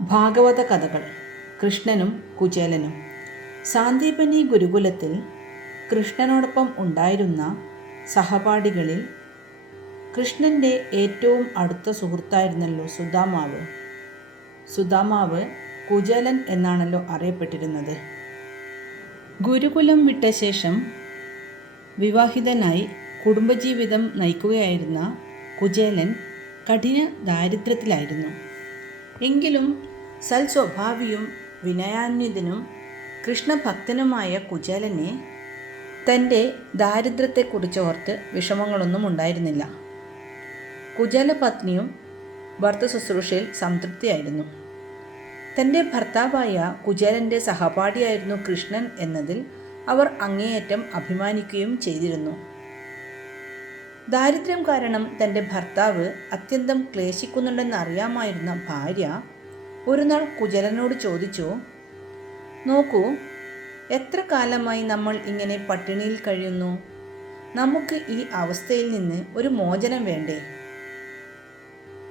ഭാഗവത കഥകൾ. കൃഷ്ണനും കുചേലനും. സാന്ദീപനി ഗുരുകുലത്തിൽ കൃഷ്ണനോടൊപ്പം ഉണ്ടായിരുന്ന സഹപാഠികളിൽ കൃഷ്ണന്റെ ഏറ്റവും അടുത്ത സുഹൃത്തായിരുന്നല്ലോ സുദാമാവ് സുദാമാവ് കുചേലൻ എന്നാണല്ലോ അറിയപ്പെട്ടിരുന്നത്. ഗുരുകുലം വിട്ട ശേഷം വിവാഹിതനായി കുടുംബജീവിതം നയിക്കുകയായിരുന്ന കുചേലൻ കഠിന ദാരിദ്ര്യത്തിലായിരുന്നു. എങ്കിലും സൽസ്വഭാവിയും വിനയാന്വിതനും കൃഷ്ണഭക്തനുമായ കുചേലനെ തന്റെ ദാരിദ്ര്യത്തെക്കുറിച്ച് ഓർത്ത് വിഷമങ്ങളൊന്നും ഉണ്ടായിരുന്നില്ല. കുചേല പത്നിയും ഭർത്ത ശുശ്രൂഷയിൽ സംതൃപ്തിയായിരുന്നു. തന്റെ ഭർത്താവായ കുചേലന്റെ സഹപാഠിയായിരുന്നു കൃഷ്ണൻ എന്നതിൽ അവർ അങ്ങേയറ്റം അഭിമാനിക്കുകയും ചെയ്തിരുന്നു. ദാരിദ്ര്യം കാരണം തന്റെ ഭർത്താവ് അത്യന്തം ക്ലേശിക്കുന്നുണ്ടെന്ന് അറിയാമായിരുന്ന ഭാര്യ ഒരു നാൾ കുചലനോട് ചോദിച്ചു നോക്കൂ എത്ര കാലമായി നമ്മൾ ഇങ്ങനെ പട്ടിണിയിൽ കഴിയുന്നു? നമുക്ക് ഈ അവസ്ഥയിൽ നിന്ന് ഒരു മോചനം വേണ്ടേ?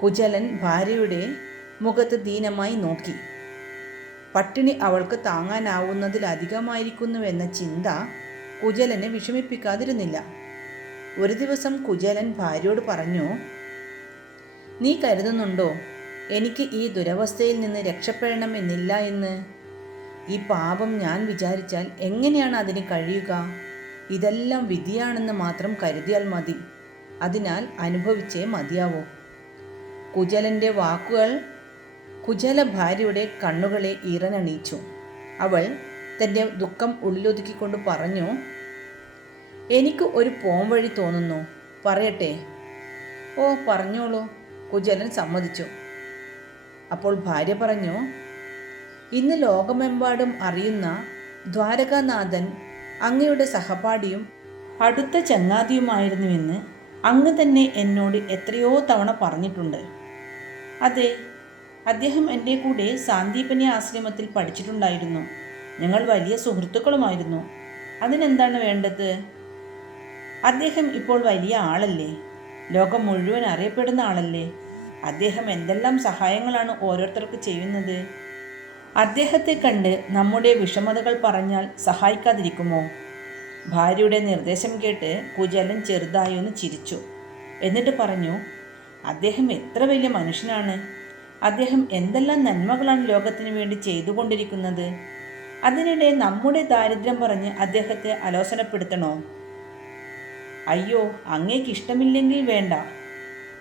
കുചലൻ ഭാര്യയുടെ മുഖത്ത് ദീനമായി നോക്കി. പട്ടിണി അവൾക്ക് താങ്ങാനാവുന്നതിലധികമായിരിക്കുന്നുവെന്ന ചിന്ത കുചലനെ വിഷമിപ്പിക്കാതിരുന്നില്ല. ഒരു ദിവസം കുചേലൻ ഭാര്യയോട് പറഞ്ഞു നീ കരുതുന്നുണ്ടോ? എനിക്ക് ഈ ദുരവസ്ഥയിൽ നിന്ന് രക്ഷപ്പെടണമെന്നില്ല എന്ന്. ഈ പാപം ഞാൻ വിചാരിച്ചാൽ എങ്ങനെയാണ് അതിന് കഴിയുക? ഇതെല്ലാം വിധിയാണെന്ന് മാത്രം കരുതിയാൽ മതി. അതിനാൽ അനുഭവിച്ചേ മതിയാവൂ. കുചലന്റെ വാക്കുകൾ കുചല ഭാര്യയുടെ കണ്ണുകളെ ഈറനണിയിച്ചു. അവൾ തന്റെ ദുഃഖം ഉള്ളിലൊതുക്കിക്കൊണ്ട് പറഞ്ഞു എനിക്ക് ഒരു പോം വഴി തോന്നുന്നു. പറയട്ടെ? ഓ പറഞ്ഞോളൂ. കുജനൻ സമ്മതിച്ചു. അപ്പോൾ ഭാര്യ പറഞ്ഞു ഇന്ന് ലോകമെമ്പാടും അറിയുന്ന ദ്വാരകാനാഥൻ അങ്ങയുടെ സഹപാഠിയും അടുത്ത ചങ്ങാതിയുമായിരുന്നുവെന്ന് അങ്ങ് തന്നെ എന്നോട് എത്രയോ തവണ പറഞ്ഞിട്ടുണ്ട്. അതെ അദ്ദേഹം എന്റെ കൂടെ സാന്ദീപനി ആശ്രമത്തിൽ പഠിച്ചിട്ടുണ്ടായിരുന്നു. ഞങ്ങൾ വലിയ സുഹൃത്തുക്കളുമായിരുന്നു. അതിനെന്താണ് വേണ്ടത്? അദ്ദേഹം ഇപ്പോൾ വലിയ ആളല്ലേ? ലോകം മുഴുവൻ അറിയപ്പെടുന്ന ആളല്ലേ? അദ്ദേഹം എന്തെല്ലാം സഹായങ്ങളാണ് ഓരോരുത്തർക്ക് ചെയ്യുന്നത്? അദ്ദേഹത്തെ കണ്ട് നമ്മുടെ വിഷമതകൾ പറഞ്ഞാൽ സഹായിക്കാതിരിക്കുമോ? ഭാര്യയുടെ നിർദ്ദേശം കേട്ട് കുചലൻ ചെറുതായി ഒന്ന് ചിരിച്ചു. എന്നിട്ട് പറഞ്ഞു അദ്ദേഹം എത്ര വലിയ മനുഷ്യനാണ്? അദ്ദേഹം എന്തെല്ലാം നന്മകളാണ് ലോകത്തിന് വേണ്ടി ചെയ്തുകൊണ്ടിരിക്കുന്നത്? അതിനിടെ നമ്മുടെ ദാരിദ്ര്യം പറഞ്ഞ് അദ്ദേഹത്തെ അലോസനപ്പെടുത്തണോ അയ്യോ അങ്ങേക്ക് ഇഷ്ടമില്ലെങ്കിൽ വേണ്ട.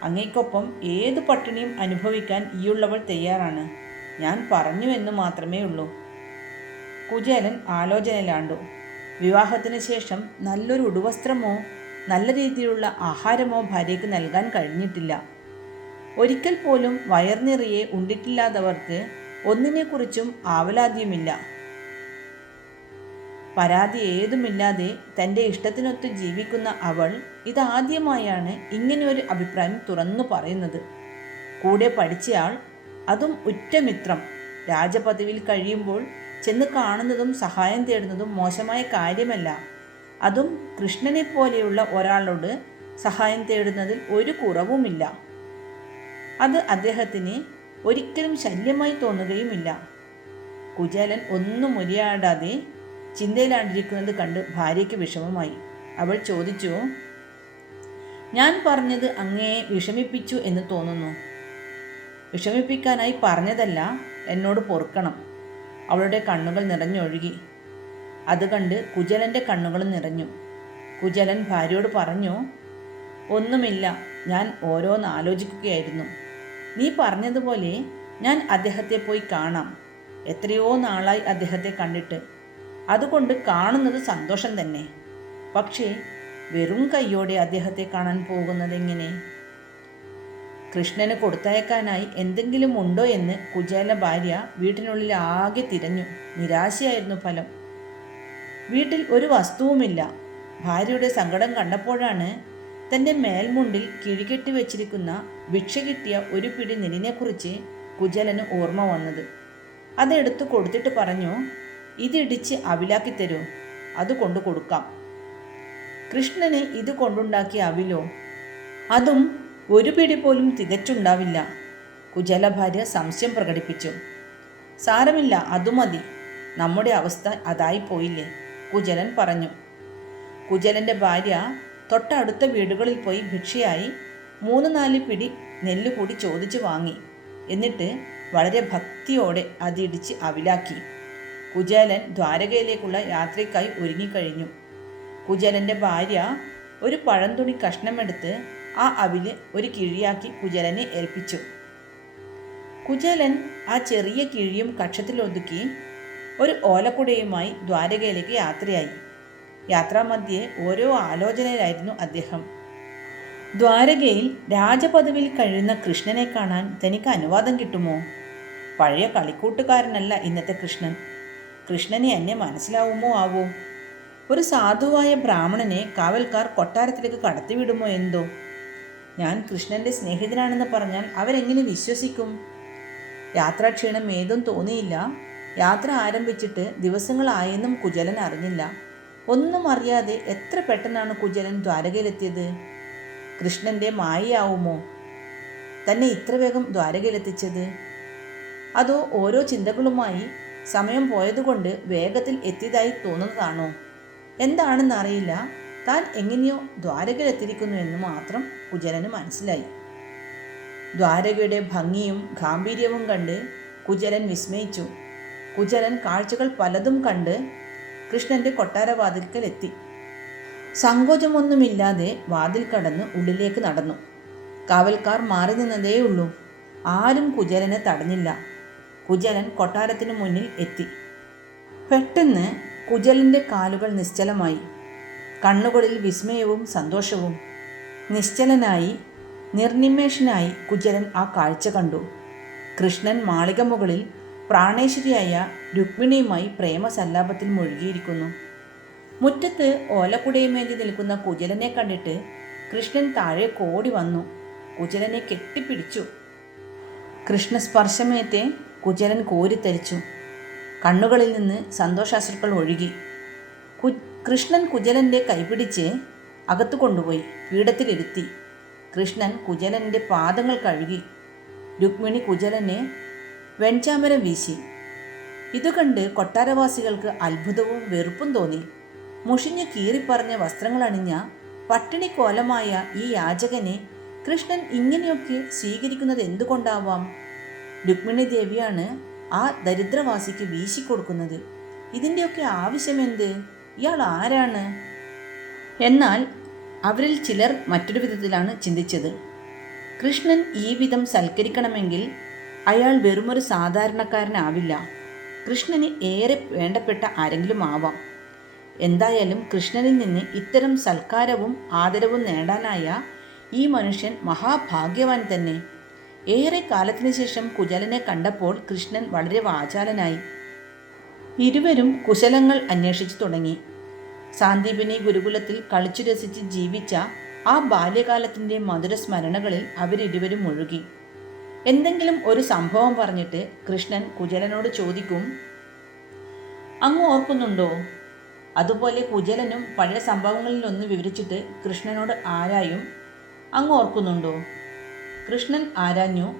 അങ്ങേക്കൊപ്പം ഏത് പട്ടിണിയും അനുഭവിക്കാൻ ഈയുള്ളവൾ തയ്യാറാണ്. ഞാൻ പറഞ്ഞു എന്ന് മാത്രമേ ഉള്ളൂ. കുചേലൻ ആലോചനയിലാണ്ടു. വിവാഹത്തിന് ശേഷം നല്ലൊരു ഉടുവസ്ത്രമോ നല്ല രീതിയിലുള്ള ആഹാരമോ ഭാര്യയ്ക്ക് നൽകാൻ കഴിഞ്ഞിട്ടില്ല. ഒരിക്കൽ പോലും വയർനിറയെ ഉണ്ടിട്ടില്ലാത്തവർക്ക് ഒന്നിനെക്കുറിച്ചും ആവലാദ്യമില്ല പരാതി ഏതുമില്ലാതെ തന്റെ ഇഷ്ടത്തിനൊത്ത് ജീവിക്കുന്ന അവൾ ഇതാദ്യമായാണ് ഒരു അഭിപ്രായം തുറന്നു പറയുന്നത്. കൂടെ പഠിച്ചയാൾ അതും ഉറ്റമിത്രം. രാജപദവിയിൽ കഴിയുമ്പോൾ ചെന്ന് കാണുന്നതും സഹായം തേടുന്നതും മോശമായ കാര്യമല്ല. അതും കൃഷ്ണനെ പോലെയുള്ള ഒരാളോട് സഹായം തേടുന്നതിൽ ഒരു കുറവുമില്ല. അത് അദ്ദേഹത്തിന് ഒരിക്കലും ശല്യമായി തോന്നുകയുമില്ല. കുചേലൻ ഒന്നും മുരിയാടാതെ ചിന്തയിലാണ്ടിരിക്കുന്നത് കണ്ട് ഭാര്യയ്ക്ക് വിഷമമായി. അവൾ ചോദിച്ചു ഞാൻ പറഞ്ഞത് അങ്ങയെ വിഷമിപ്പിച്ചു എന്ന് തോന്നുന്നു. വിഷമിപ്പിക്കാനായി പറഞ്ഞതല്ല എന്നോട് പൊറുക്കണം. അവളുടെ കണ്ണുകൾ നിറഞ്ഞൊഴുകി. അത് കണ്ട് കുജലന്റെ കണ്ണുകളും നിറഞ്ഞു. കുജലൻ ഭാര്യയോട് പറഞ്ഞു ഒന്നുമില്ല ഞാൻ ഓരോന്ന് ആലോചിക്കുകയായിരുന്നു. നീ പറഞ്ഞതുപോലെ ഞാൻ അദ്ദേഹത്തെ പോയി കാണാം. എത്രയോ നാളായി അദ്ദേഹത്തെ കണ്ടിട്ട് അതുകൊണ്ട് കാണുന്നത് സന്തോഷം തന്നെ. പക്ഷേ വെറും കൈയോടെ അദ്ദേഹത്തെ കാണാൻ പോകുന്നത് എങ്ങനെ കൃഷ്ണന് കൊടുത്തയക്കാനായി എന്തെങ്കിലും ഉണ്ടോ എന്ന് കുചേല ഭാര്യ വീട്ടിനുള്ളിൽ ആകെ തിരഞ്ഞു. നിരാശയായിരുന്നു ഫലം. വീട്ടിൽ ഒരു വസ്തുവുമില്ല. ഭാര്യയുടെ സങ്കടം കണ്ടപ്പോഴാണ് തന്റെ മേൽമുണ്ടിൽ കിഴികെട്ടി വെച്ചിരിക്കുന്ന ഭിക്ഷ കിട്ടിയ ഒരു പിടി നെല്ലിനെക്കുറിച്ച് കുചലന് ഓർമ്മ വന്നത്. അതെടുത്തു കൊടുത്തിട്ട് പറഞ്ഞു ഇതിടിച്ച് അവിലാക്കി തരൂ. അത് കൊണ്ടു കൊടുക്കാം. കൃഷ്ണന് ഇത് കൊണ്ടുണ്ടാക്കിയ അവിലോ? അതും ഒരു പിടി പോലും തികച്ചുണ്ടാവില്ല. കുജല ഭാര്യ സംശയം പ്രകടിപ്പിച്ചു. സാരമില്ല അതു മതി. നമ്മുടെ അവസ്ഥ അതായി പോയില്ലേ? കുജലൻ പറഞ്ഞു. കുജലന്റെ ഭാര്യ തൊട്ടടുത്ത വീടുകളിൽ പോയി ഭിക്ഷയായി മൂന്ന് നാല് പിടി നെല്ല് കൂടി ചോദിച്ചു വാങ്ങി. എന്നിട്ട് വളരെ ഭക്തിയോടെ അതിടിച്ച് അവിലാക്കി. കുചേലൻ ദ്വാരകയിലേക്കുള്ള യാത്രയ്ക്കായി ഒരുങ്ങിക്കഴിഞ്ഞു. കുചേലന്റെ ഭാര്യ ഒരു പഴംതുണി കഷ്ണമെടുത്ത് ആ അവിൽ ഒരു കിഴിയാക്കി കുചേലനെ ഏൽപ്പിച്ചു. കുചേലൻ ആ ചെറിയ കിഴിയും കക്ഷത്തിലൊതുക്കി ഒരു ഓലക്കുടയുമായി ദ്വാരകയിലേക്ക് യാത്രയായി. യാത്രാമധ്യേ ഓരോ ആലോചനയിലായിരുന്നു അദ്ദേഹം. ദ്വാരകയിൽ രാജപദവിയിൽ കഴിയുന്ന കൃഷ്ണനെ കാണാൻ തനിക്ക് അനുവാദം കിട്ടുമോ? പഴയ കളിക്കൂട്ടുകാരനല്ല ഇന്നത്തെ കൃഷ്ണൻ. കൃഷ്ണനെ എന്നെ മനസ്സിലാവുമോ ആവോ? ഒരു സാധുവായ ബ്രാഹ്മണനെ കാവൽക്കാർ കൊട്ടാരത്തിലേക്ക് കടത്തിവിടുമോ എന്തോ? ഞാൻ കൃഷ്ണന്റെ സ്നേഹിതനാണെന്ന് പറഞ്ഞാൽ അവരെങ്ങനെ വിശ്വസിക്കും? യാത്രാക്ഷീണം ഏതും തോന്നിയില്ല. യാത്ര ആരംഭിച്ചിട്ട് ദിവസങ്ങളായെന്നും കുജലൻ അറിഞ്ഞില്ല. ഒന്നും അറിയാതെ എത്ര പെട്ടെന്നാണ് കുജലൻ ദ്വാരകയിലെത്തിയത്? കൃഷ്ണന്റെ മായയാവുമോ? തന്നെ ഇത്ര വേഗം ദ്വാരകയിലെത്തിച്ചത്? അതോ ഓരോ ചിന്തകളുമായി സമയം പോയതുകൊണ്ട് വേഗത്തിൽ എത്തിയതായി തോന്നുന്നതാണോ? എന്താണെന്നറിയില്ല താൻ എങ്ങനെയോ ദ്വാരകയിലെത്തിയിരിക്കുന്നു എന്ന് മാത്രം കുചരന് മനസ്സിലായി. ദ്വാരകയുടെ ഭംഗിയും ഗാംഭീര്യവും കണ്ട് കുജരൻ വിസ്മയിച്ചു. കുജരൻ കാഴ്ചകൾ പലതും കണ്ട് കൃഷ്ണന്റെ കൊട്ടാരവാതിൽക്കൽ എത്തി സങ്കോചമൊന്നുമില്ലാതെ വാതിൽ കടന്ന് ഉള്ളിലേക്ക് നടന്നു. കാവൽക്കാർ മാറി നിന്നതേയുള്ളൂ. ആരും കുജരനെ തടഞ്ഞില്ല. കുജലൻ കൊട്ടാരത്തിന് മുന്നിൽ എത്തി. പെട്ടെന്ന് കുജലന്റെ കാലുകൾ നിശ്ചലമായി. കണ്ണുകളിൽ വിസ്മയവും സന്തോഷവും. നിശ്ചലനായി നിർനിമേഷനായി കുജലൻ ആ കാഴ്ച കണ്ടു. കൃഷ്ണൻ മാളിക മുകളിൽ പ്രാണേശ്വരിയായ രുക്മിണിയുമായി പ്രേമസല്ലാപത്തിൽ മുഴുകിയിരിക്കുന്നു. മുറ്റത്ത് ഓലക്കുടയുമേന്തി നിൽക്കുന്ന കുജലനെ കണ്ടിട്ട് കൃഷ്ണൻ താഴെ കോടി വന്നു. കുജലനെ കെട്ടിപ്പിടിച്ചു. കൃഷ്ണസ്പർശമേത്തെ കുജലൻ കോരിത്തരിച്ചു കണ്ണുകളിൽ നിന്ന് സന്തോഷാശ്രുക്കൾ ഒഴുകി. കു കൃഷ്ണൻ കുചരന്റെ കൈപിടിച്ച് അകത്തു കൊണ്ടുപോയി പീഠത്തിലിരുത്തി കൃഷ്ണൻ കുചരന്റെ പാദങ്ങൾ കഴുകി. രുക്മിണി കുജലനെ വെൺചാമരം വീശി. ഇതു കണ്ട് കൊട്ടാരവാസികൾക്ക് അത്ഭുതവും വെറുപ്പും തോന്നി. മുഷിഞ്ഞ് കീറിപ്പറഞ്ഞ വസ്ത്രങ്ങൾ അണിഞ്ഞ പട്ടിണിക്കോലമായ ഈ യാചകനെ കൃഷ്ണൻ ഇങ്ങനെയൊക്കെ സ്വീകരിക്കുന്നത് എന്തുകൊണ്ടാവാം? രുക്മിണി ദേവിയാണ് ആ ദരിദ്രവാസിക്ക് വീശിക്കൊടുക്കുന്നത്. ഇതിന്റെയൊക്കെ ആവശ്യമെന്ത്? ഇയാൾ ആരാണ്? എന്നാൽ അവരിൽ ചിലർ മറ്റൊരു വിധത്തിലാണ് ചിന്തിച്ചത്. കൃഷ്ണൻ ഈ വിധം സൽക്കരിക്കണമെങ്കിൽ അയാൾ വെറുമൊരു സാധാരണക്കാരനാവില്ല. കൃഷ്ണന് ഏറെ വേണ്ടപ്പെട്ട ആരെങ്കിലും ആവാം. എന്തായാലും കൃഷ്ണനിൽ നിന്ന് ഇത്തരം സൽക്കാരവും ആദരവും നേടാനായ ഈ മനുഷ്യൻ മഹാഭാഗ്യവാൻ തന്നെ. ഏറെ കാലത്തിനു ശേഷം കുചലനെ കണ്ടപ്പോൾ കൃഷ്ണൻ വളരെ വാചാലനായി. ഇരുവരും കുശലങ്ങൾ അന്വേഷിച്ചു തുടങ്ങി. സാന്ദീപിനി ഗുരുകുലത്തിൽ കളിച്ചു രസിച്ച് ജീവിച്ച ആ ബാല്യകാലത്തിന്റെ മധുരസ്മരണകളിൽ അവരിരുവരും മുഴുകി. എന്തെങ്കിലും ഒരു സംഭവം പറഞ്ഞിട്ട് കൃഷ്ണൻ കുചലനോട് ചോദിക്കും അങ്ങ് ഓർക്കുന്നുണ്ടോ? അതുപോലെ കുചലനും പഴയ സംഭവങ്ങളിലൊന്ന് വിവരിച്ചിട്ട് കൃഷ്ണനോട് ആരായും അങ്ങ് ഓർക്കുന്നുണ്ടോ? കൃഷ്ണൻ ആരാഞ്ഞു?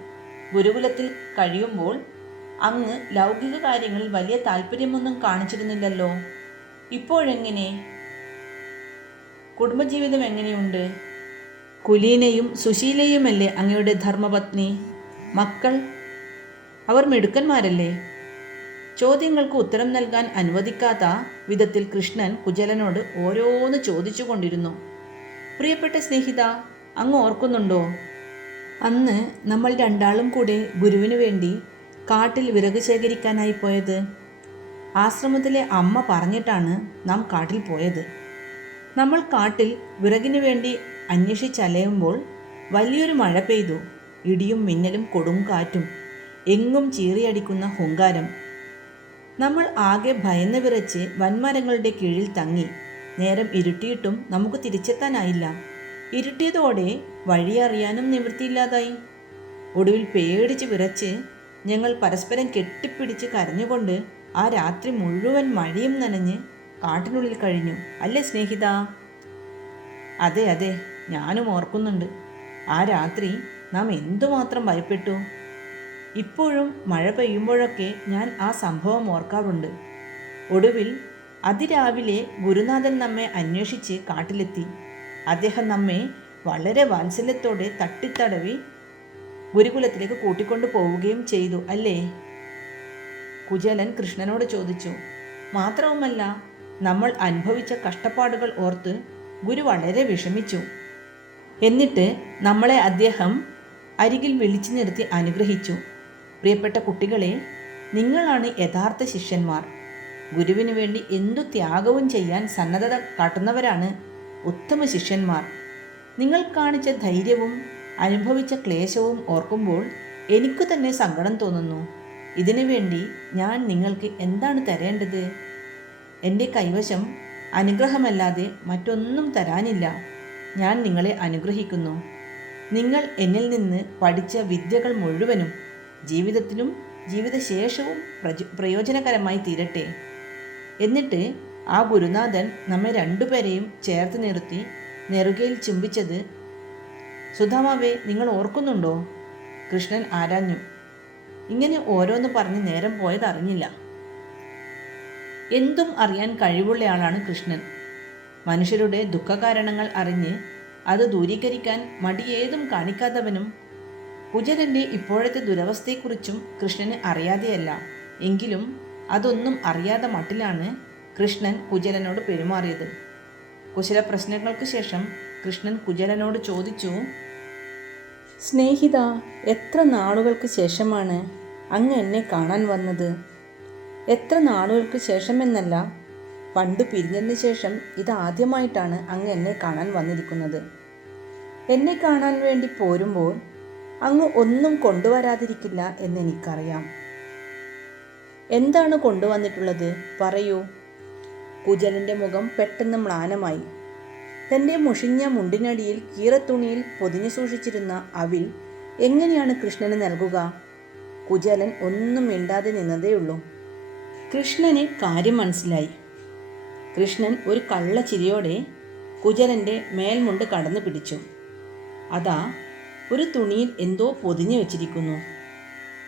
ഗുരുകുലത്തിൽ കഴിയുമ്പോൾ അങ്ങ് ലൗകിക കാര്യങ്ങളിൽ വലിയ താല്പര്യമൊന്നും കാണിച്ചിരുന്നില്ലല്ലോ. ഇപ്പോഴെങ്ങനെ? കുടുംബജീവിതം എങ്ങനെയുണ്ട്? കുലീനയും സുശീലയുമല്ലേ അങ്ങയുടെ ധർമ്മപത്നി? മക്കൾ? അവർ മിടുക്കന്മാരല്ലേ? ചോദ്യങ്ങൾക്ക് ഉത്തരം നൽകാൻ അനുവദിക്കാത്ത വിധത്തിൽ കൃഷ്ണൻ കുജലനോട് ഓരോന്ന് ചോദിച്ചു കൊണ്ടിരുന്നു പ്രിയപ്പെട്ട സ്നേഹിത അങ്ങ് ഓർക്കുന്നുണ്ടോ? അന്ന് നമ്മൾ രണ്ടാളും കൂടെ ഗുരുവിനു വേണ്ടി കാട്ടിൽ വിറക് ശേഖരിക്കാനായി പോയത്. ആശ്രമത്തിലെ അമ്മ പറഞ്ഞിട്ടാണ് നാം കാട്ടിൽ പോയത്. നമ്മൾ കാട്ടിൽ വിറകിനു വേണ്ടി അന്വേഷിച്ചലയുമ്പോൾ വലിയൊരു മഴ പെയ്തു. ഇടിയും മിന്നലും കൊടും കാറ്റും എങ്ങും ചീറിയടിക്കുന്ന ഹുങ്കാരം. നമ്മൾ ആകെ ഭയന്ന് വിറച്ച് വൻമരങ്ങളുടെ കീഴിൽ തങ്ങി. നേരം ഇരുട്ടിയിട്ടും നമുക്ക് തിരിച്ചെത്താനായില്ല. ഇരുട്ടിയതോടെ വഴിയറിയാനും നിവൃത്തിയില്ലാതായി. ഒടുവിൽ പേടിച്ച് വിറച്ച് ഞങ്ങൾ പരസ്പരം കെട്ടിപ്പിടിച്ച് കരഞ്ഞുകൊണ്ട് ആ രാത്രി മുഴുവൻ മഴയും നനഞ്ഞ് കാട്ടിനുള്ളിൽ കഴിഞ്ഞു. അല്ലേ സ്നേഹിത? അതെ അതെ ഞാനും ഓർക്കുന്നുണ്ട്. ആ രാത്രി നാം എന്തുമാത്രം ഭയപ്പെട്ടു. ഇപ്പോഴും മഴ പെയ്യുമ്പോഴൊക്കെ ഞാൻ ആ സംഭവം ഓർക്കാറുണ്ട്. ഒടുവിൽ അതിരാവിലെ ഗുരുനാഥൻ നമ്മെ അന്വേഷിച്ച് കാട്ടിലെത്തി. അദ്ദേഹം നമ്മെ വളരെ വാത്സല്യത്തോടെ തട്ടിത്തടവി ഗുരുകുലത്തിലേക്ക് കൂട്ടിക്കൊണ്ടു പോവുകയും ചെയ്തു അല്ലേ? കുചേലൻ കൃഷ്ണനോട് ചോദിച്ചു മാത്രവുമല്ല നമ്മൾ അനുഭവിച്ച കഷ്ടപ്പാടുകൾ ഓർത്ത് ഗുരു വളരെ വിഷമിച്ചു. എന്നിട്ട് നമ്മളെ അദ്ദേഹം അരികിൽ വിളിച്ചു നിർത്തി അനുഗ്രഹിച്ചു. പ്രിയപ്പെട്ട കുട്ടികളെ നിങ്ങളാണ് യഥാർത്ഥ ശിഷ്യന്മാർ. ഗുരുവിനു വേണ്ടി എന്തു ത്യാഗവും ചെയ്യാൻ സന്നദ്ധത കാട്ടുന്നവരാണ് ഉത്തമ ശിഷ്യന്മാർ. നിങ്ങൾ കാണിച്ച ധൈര്യവും അനുഭവിച്ച ക്ലേശവും ഓർക്കുമ്പോൾ എനിക്കു തന്നെ സങ്കടം തോന്നുന്നു. ഇതിനു വേണ്ടി ഞാൻ നിങ്ങൾക്ക് എന്താണ് തരേണ്ടത്? എന്റെ കൈവശം അനുഗ്രഹമല്ലാതെ മറ്റൊന്നും തരാനില്ല. ഞാൻ നിങ്ങളെ അനുഗ്രഹിക്കുന്നു. നിങ്ങൾ എന്നിൽ നിന്ന് പഠിച്ച വിദ്യകൾ മുഴുവനും ജീവിതത്തിലും ജീവിതശേഷവും പ്രയോജനകരമായി തീരട്ടെ. എന്നിട്ട് ആ ഗുരുനാഥൻ നമ്മെ രണ്ടുപേരെയും ചേർത്ത് നിർത്തി നെറുകയിൽ ചുംബിച്ചത് സുധാമാവേ നിങ്ങൾ ഓർക്കുന്നുണ്ടോ കൃഷ്ണൻ ആരാഞ്ഞു. ഇങ്ങനെ ഓരോന്ന് പറഞ്ഞ് നേരം പോയതറിഞ്ഞില്ല എന്തും അറിയാൻ കഴിവുള്ളയാളാണ് കൃഷ്ണൻ. മനുഷ്യരുടെ ദുഃഖകാരണങ്ങൾ അറിഞ്ഞ് അത് ദൂരീകരിക്കാൻ മടിയേതും കാണിക്കാത്തവനും കുജരന്റെ ഇപ്പോഴത്തെ ദുരവസ്ഥയെക്കുറിച്ചും കൃഷ്ണന് അറിയാതെയല്ല. എങ്കിലും അതൊന്നും അറിയാതെ മട്ടിലാണ് കൃഷ്ണൻ കുജലനോട് പെരുമാറിയത്. കുശല പ്രശ്നങ്ങൾക്ക് ശേഷം കൃഷ്ണൻ കുജലനോട് ചോദിച്ചു സ്നേഹിത എത്ര നാളുകൾക്ക് ശേഷമാണ് അങ്ങ് എന്നെ കാണാൻ വന്നത്? എത്ര നാളുകൾക്ക് ശേഷമെന്നല്ല പണ്ട് പിരിഞ്ഞതിന് ശേഷം ഇതാദ്യമായിട്ടാണ് അങ്ങ് എന്നെ കാണാൻ വന്നിരിക്കുന്നത്. എന്നെ കാണാൻ വേണ്ടി പോരുമ്പോൾ അങ്ങ് ഒന്നും കൊണ്ടുവരാതിരിക്കില്ല എന്നെനിക്കറിയാം. എന്താണ് കൊണ്ടുവന്നിട്ടുള്ളത്? പറയൂ. കുജലിന്റെ മുഖം പെട്ടെന്ന് മ്ലാനമായി. തന്റെ മുഷിഞ്ഞ മുണ്ടിനടിയിൽ കീറത്തുണിയിൽ പൊതിഞ്ഞു സൂക്ഷിച്ചിരുന്ന അവിൽ എങ്ങനെയാണ് കൃഷ്ണന് നൽകുക? കുജലൻ ഒന്നും മിണ്ടാതെ നിന്നതേയുള്ളൂ. കൃഷ്ണന് കാര്യം മനസ്സിലായി. കൃഷ്ണൻ ഒരു കള്ള ചിരിയോടെ കുജലന്റെ മേൽമുണ്ട് കടന്നു പിടിച്ചു. അതാ ഒരു തുണിയിൽ എന്തോ പൊതിഞ്ഞു വച്ചിരിക്കുന്നു.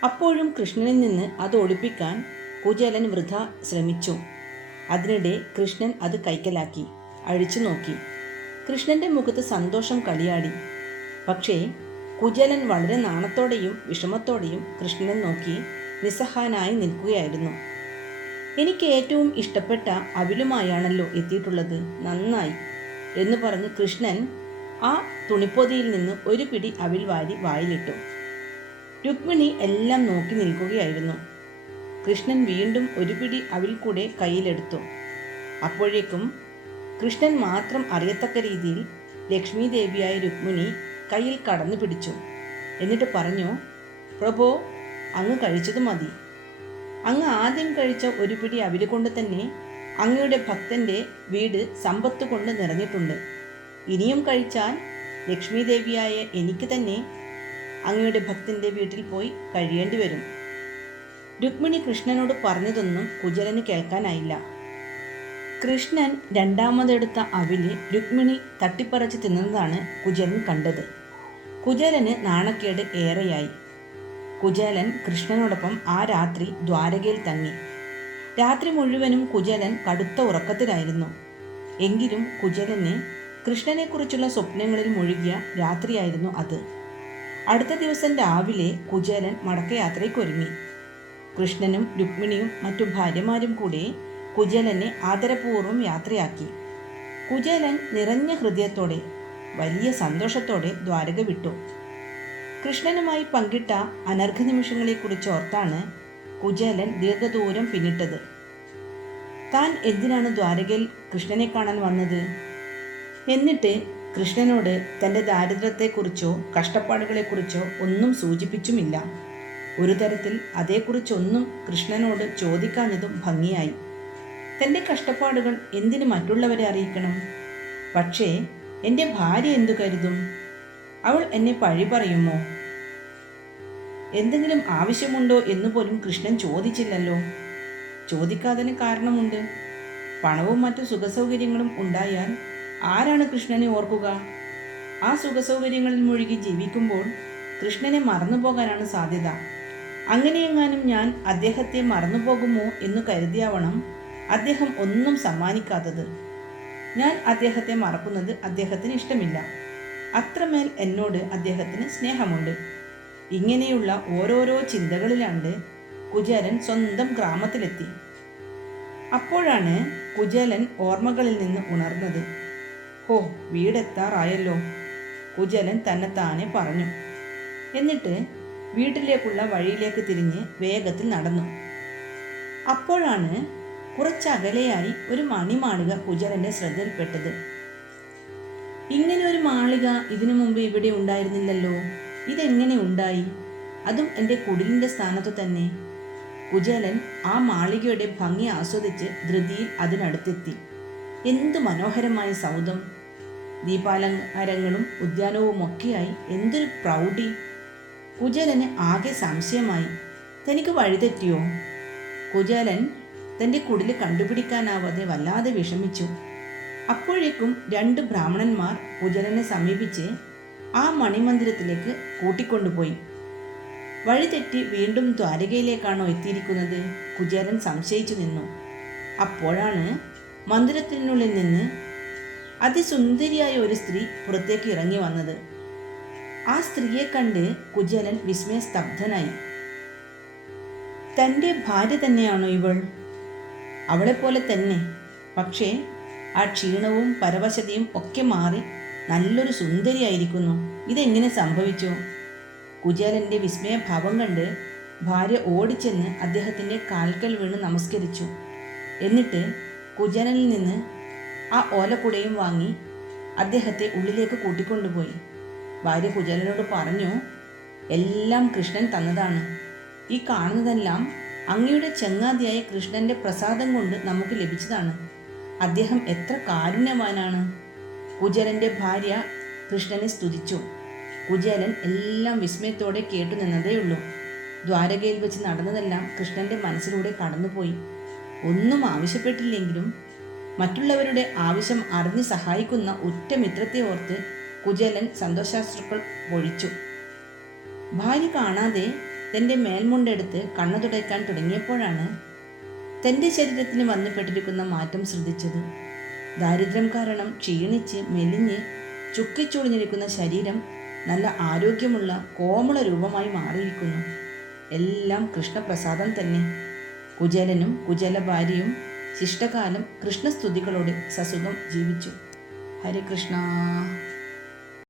അപ്പോഴും കൃഷ്ണനിൽ നിന്ന് അത് ഒളിപ്പിക്കാൻ കുജലൻ വൃഥ ശ്രമിച്ചു. അതിനിടെ കൃഷ്ണൻ അത് കൈക്കലാക്കി അഴിച്ചു നോക്കി. കൃഷ്ണന്റെ മുഖത്ത് സന്തോഷം കളിയാടി. പക്ഷേ കുജലൻ വളരെ നാണത്തോടെയും വിഷമത്തോടെയും കൃഷ്ണനെ നോക്കി നിസ്സഹായനായി നിൽക്കുകയായിരുന്നു. എനിക്ക് ഏറ്റവും ഇഷ്ടപ്പെട്ട അവിലുമായാണല്ലോ എത്തിയിട്ടുള്ളത് നന്നായി എന്ന് പറഞ്ഞ് കൃഷ്ണൻ ആ തുണിപ്പൊതിയിൽ നിന്ന് ഒരു പിടി അവിൽ വാരി വായിലിട്ടു. രുക്മിണി എല്ലാം നോക്കി നിൽക്കുകയായിരുന്നു. കൃഷ്ണൻ വീണ്ടും ഒരു പിടി അവിൽ കൂടെ കയ്യിലെടുത്തു. അപ്പോഴേക്കും കൃഷ്ണൻ മാത്രം അറിയത്തക്ക രീതിയിൽ ലക്ഷ്മി ദേവിയായ രുക്മിണി കയ്യിൽ കടന്നു പിടിച്ചു. എന്നിട്ട് പറഞ്ഞു പ്രഭോ അങ്ങ് കഴിച്ചത് മതി. അങ്ങ് ആദ്യം കഴിച്ച ഒരു പിടി അവിൽ കൊണ്ട് തന്നെ അങ്ങയുടെ ഭക്തന്റെ വീട് സമ്പത്ത് കൊണ്ട് നിറഞ്ഞിട്ടുണ്ട്. ഇനിയും കഴിച്ചാൽ ലക്ഷ്മി ദേവിയായ എനിക്ക് തന്നെ അങ്ങയുടെ ഭക്തന്റെ വീട്ടിൽ പോയി കഴിയേണ്ടി വരും. രുക്മിണി കൃഷ്ണനോട് പറഞ്ഞതൊന്നും കുചലന് കേൾക്കാനായില്ല. കൃഷ്ണൻ രണ്ടാമതെടുത്ത അവിൽ രുക്മിണി തട്ടിപ്പറച്ച് തിന്നതാണ് കുചലൻ കണ്ടത്. കുചലന് നാണക്കേട് ഏറെയായി. കുചേലൻ കൃഷ്ണനോടൊപ്പം ആ രാത്രി ദ്വാരകയിൽ തങ്ങി. രാത്രി മുഴുവനും കുചേലൻ കടുത്ത ഉറക്കത്തിലായിരുന്നു. എങ്കിലും കുചേലന് കൃഷ്ണനെക്കുറിച്ചുള്ള സ്വപ്നങ്ങളിൽ മുഴുകിയ രാത്രിയായിരുന്നു അത്. അടുത്ത ദിവസം രാവിലെ കുചേലൻ മടക്കയാത്രയ്ക്ക് ഒരുങ്ങി കൃഷ്ണനും രുക്മിണിയും മറ്റു ഭാര്യമാരും കൂടി കുചേലനെ ആദരപൂർവം യാത്രയാക്കി. കുചേലൻ നിറഞ്ഞ ഹൃദയത്തോടെ വലിയ സന്തോഷത്തോടെ ദ്വാരക വിട്ടു. കൃഷ്ണനുമായി പങ്കിട്ട അനർഘ നിമിഷങ്ങളെക്കുറിച്ച് ഓർത്താണ് കുചേലൻ ദീർഘദൂരം പിന്നിട്ടത്. താൻ എന്തിനാണ് ദ്വാരകയിൽ കൃഷ്ണനെ കാണാൻ വന്നത്? എന്നിട്ട് കൃഷ്ണനോട് തന്റെ ദാരിദ്ര്യത്തെക്കുറിച്ചോ കഷ്ടപ്പാടുകളെക്കുറിച്ചോ ഒന്നും സൂചിപ്പിച്ചുമില്ല. ഒരു തരത്തിൽ അതേക്കുറിച്ചൊന്നും കൃഷ്ണനോട് ചോദിക്കാഞ്ഞതും ഭംഗിയായി. തന്റെ കഷ്ടപ്പാടുകൾ എന്തിന് മറ്റുള്ളവരെ അറിയിക്കണം? പക്ഷേ എന്റെ ഭാര്യ എന്തു കരുതും? അവൾ എന്നെ പഴി പറയുമോ? എന്തെങ്കിലും ആവശ്യമുണ്ടോ എന്ന് പോലും കൃഷ്ണൻ ചോദിച്ചില്ലല്ലോ. ചോദിക്കാതിന് കാരണമുണ്ട്. പണവും മറ്റു സുഖസൗകര്യങ്ങളും ഉണ്ടായാൽ ആരാണ് കൃഷ്ണനെ ഓർക്കുക? ആ സുഖസൗകര്യങ്ങളിൽ മുഴുകി ജീവിക്കുമ്പോൾ കൃഷ്ണനെ മറന്നു പോകാനാണ് സാധ്യത. അങ്ങനെയെങ്ങാനും ഞാൻ അദ്ദേഹത്തെ മറന്നുപോകുമോ എന്നു കരുതിയാവണം അദ്ദേഹം ഒന്നും സമ്മാനിക്കാത്തത്. ഞാൻ അദ്ദേഹത്തെ മറക്കുന്നത് അദ്ദേഹത്തിന് ഇഷ്ടമില്ല. അത്രമേൽ എന്നോട് അദ്ദേഹത്തിന് സ്നേഹമുണ്ട്. ഇങ്ങനെയുള്ള ഓരോരോ ചിന്തകളിലാണ്ട് കുചേലൻ സ്വന്തം ഗ്രാമത്തിലെത്തി. അപ്പോഴാണ് കുചേലൻ ഓർമ്മകളിൽ നിന്ന് ഉണർന്നത്. ഹോ വീടെത്താറായല്ലോ കുചേലൻ തന്നെത്താനെ പറഞ്ഞു. എന്നിട്ട് വീട്ടിലേക്കുള്ള വഴിയിലേക്ക് തിരിഞ്ഞ് വേഗത്തിൽ നടന്നു. അപ്പോഴാണ് കുറച്ചകലെയായി ഒരു മണിമാളിക കുചേലന്റെ ശ്രദ്ധയിൽപ്പെട്ടത്. ഇങ്ങനെ ഒരു മാളിക ഇതിനു മുമ്പ് ഇവിടെ ഉണ്ടായിരുന്നില്ലല്ലോ. ഇതെങ്ങനെ ഉണ്ടായി? അതും എന്റെ കുടിലിന്റെ സ്ഥാനത്തു തന്നെ. കുചേലൻ ആ മാളികയുടെ ഭംഗി ആസ്വദിച്ച് ധൃതിയിൽ അതിനടുത്തെത്തി. എന്തു മനോഹരമായ സൗധം. ദീപാലങ്കാരങ്ങളും ഉദ്യാനവും ഒക്കെയായി എന്തൊരു പ്രൗഢി. കുചേലന് ആകെ സംശയമായി. തനിക്ക് വഴിതെറ്റിയോ? കുചേലൻ തന്റെ കുടിൽ കണ്ടുപിടിക്കാനാവാതെ വല്ലാതെ വിഷമിച്ചു. അപ്പോഴേക്കും രണ്ട് ബ്രാഹ്മണന്മാർ കുചേലനെ സമീപിച്ച് ആ മണിമന്ദിരത്തിലേക്ക് കൂട്ടിക്കൊണ്ടുപോയി. വഴിതെറ്റി വീണ്ടും ദ്വാരകയിലേക്കാണോ എത്തിയിരിക്കുന്നത്? കുചേലൻ സംശയിച്ചു നിന്നു. അപ്പോഴാണ് മന്ദിരത്തിനുള്ളിൽ നിന്ന് അതിസുന്ദരിയായ ഒരു സ്ത്രീ പുറത്തേക്ക് ഇറങ്ങി വന്നത്. ആ സ്ത്രീയെ കണ്ട് കുജലൻ വിസ്മയസ്തബ്ധനായി തന്റെ ഭാര്യ തന്നെയാണോ ഇവൾ? അവളെപ്പോലെ തന്നെ. പക്ഷേ ആ ക്ഷീണവും പരവശതയും ഒക്കെ മാറി നല്ലൊരു സുന്ദരിയായിരിക്കുന്നു ഇതെങ്ങനെ സംഭവിച്ചു? കുചേലന്റെ വിസ്മയഭാവം കണ്ട് ഭാര്യ ഓടിച്ചെന്ന് അദ്ദേഹത്തിന്റെ കാൽക്കൽ വീണ് നമസ്കരിച്ചു. എന്നിട്ട് കുജനനിൽ നിന്ന് ആ ഓലക്കുടയും വാങ്ങി അദ്ദേഹത്തെ ഉള്ളിലേക്ക് കൂട്ടിക്കൊണ്ടുപോയി. ഭാര്യ കുചേലനോട് പറഞ്ഞു എല്ലാം കൃഷ്ണൻ തന്നതാണ്. ഈ കാണുന്നതെല്ലാം അങ്ങയുടെ ചങ്ങാതിയായ കൃഷ്ണന്റെ പ്രസാദം കൊണ്ട് നമുക്ക് ലഭിച്ചതാണ്. അദ്ദേഹം എത്ര കാരുണ്യവാനാണ്. കുചേലന്റെ ഭാര്യ കൃഷ്ണനെ സ്തുതിച്ചു. കുചേലൻ എല്ലാം വിസ്മയത്തോടെ കേട്ടു നിന്നതേയുള്ളൂ ദ്വാരകയിൽ വെച്ച് നടന്നതെല്ലാം കൃഷ്ണന്റെ മനസ്സിലൂടെ കടന്നുപോയി. ഒന്നും ആവശ്യപ്പെട്ടില്ലെങ്കിലും മറ്റുള്ളവരുടെ ആവശ്യം അറിഞ്ഞ് സഹായിക്കുന്ന ഒറ്റ മിത്രത്തെ ഓർത്ത് കുചേലൻ സന്തോഷാശ്രുക്കൾ പൊഴിച്ചു. ഭാര്യ കാണാതെ തന്റെ മേൽമുണ്ടെടുത്ത് കണ്ണു തുടയ്ക്കാൻ തുടങ്ങിയപ്പോഴാണ് തന്റെ ശരീരത്തിന് വന്നുപെട്ടിരിക്കുന്ന മാറ്റം ശ്രദ്ധിച്ചത്. ദാരിദ്ര്യം കാരണം ക്ഷീണിച്ച് മെലിഞ്ഞ് ചുക്കിച്ചുളിഞ്ഞിരിക്കുന്ന ശരീരം നല്ല ആരോഗ്യമുള്ള കോമള രൂപമായി മാറിയിരിക്കുന്നു. എല്ലാം കൃഷ്ണപ്രസാദം തന്നെ. കുചേലനും കുചേല ഭാര്യയും ശിഷ്ടകാലം കൃഷ്ണസ്തുതികളോട് സസുഖം ജീവിച്ചു. ഹരേ കൃഷ്ണ.